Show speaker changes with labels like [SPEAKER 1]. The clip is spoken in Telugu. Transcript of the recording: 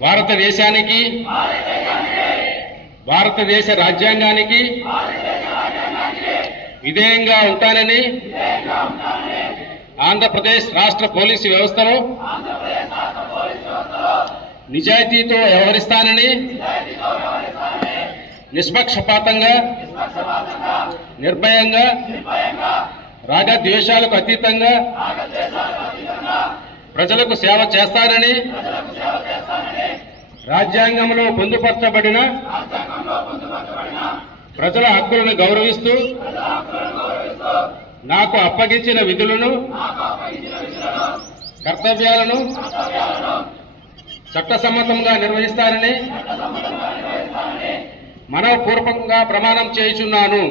[SPEAKER 1] భారతదేశానికి భారతదేశ రాజ్యాంగానికి విధేయంగా ఉంటానని ఆంధ్రప్రదేశ్ రాష్ట్ర పోలీసు వ్యవస్థలో నిజాయితీతో వ్యవహరిస్తానని నిష్పక్షపాతంగా నిర్భయంగా రాగద్వేషాలకు అతీతంగా ప్రజలకు సేవ చేస్తారని రాజ్యాంగంలో పొందుపరచబడిన ప్రజల హక్కులను గౌరవిస్తూ నాకు అప్పగించిన విధులను కర్తవ్యాలను చట్టసమ్మతంగా నిర్వహిస్తారని మనవపూర్వకంగా ప్రమాణం చేయుచున్నాను.